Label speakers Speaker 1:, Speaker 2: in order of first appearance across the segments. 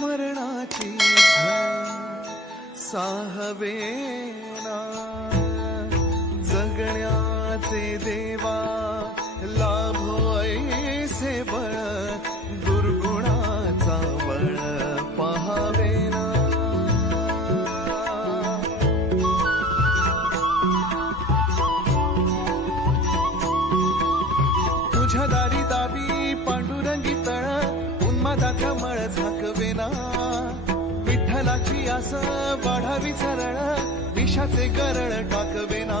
Speaker 1: मरणाची साहवेना जगण्याचे देवा लाभो ऐसे बळ दुर्गुणाचा बळ पहावेना तुझ्या दारी दावी पांडुरंगी तळ उन्मादाचा मळ विश्वास आस वाढावी सरळ विषाचे गरळ टाकवेना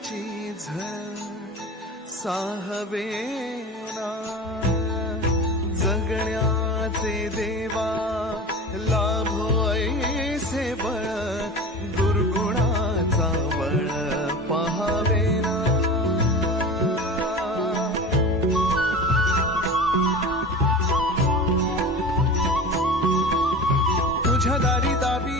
Speaker 1: मरणाची झळ साहवेना. जगण्याचे देवा लाभो ऐसे बळ दुर्गुणाचा बळ पहावेना. तुझ्या दारी दावी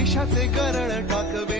Speaker 1: विषाचे गरळ टाकवेना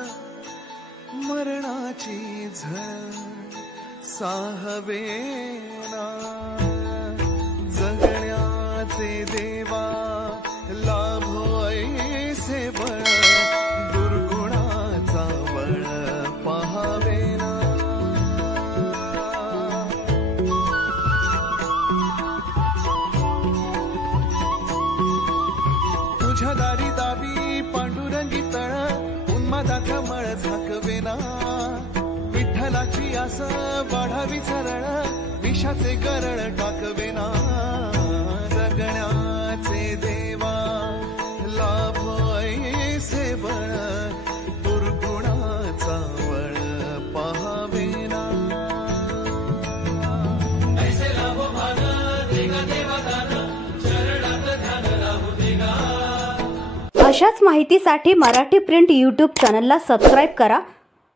Speaker 1: स्मरणाची झळ साहवेना. जगण्याचे देवा लाभो ऐसे बळ दुर्गुणाचा बळ पहावेना. तुझ्या दारी दावी पांडुरंगी तळ उन्मादाचा झाकवेना विठ्ठलाची आस वाढावी सरळ विषाचे गरळ टाकवेना जगण्याचे देवा लाभो ऐसे बळ दुर्गुणाचा पहावेना
Speaker 2: अशाच माहितीसाठी मराठी प्रिंट यूट्यूब चॅनलला सबस्क्राईब करा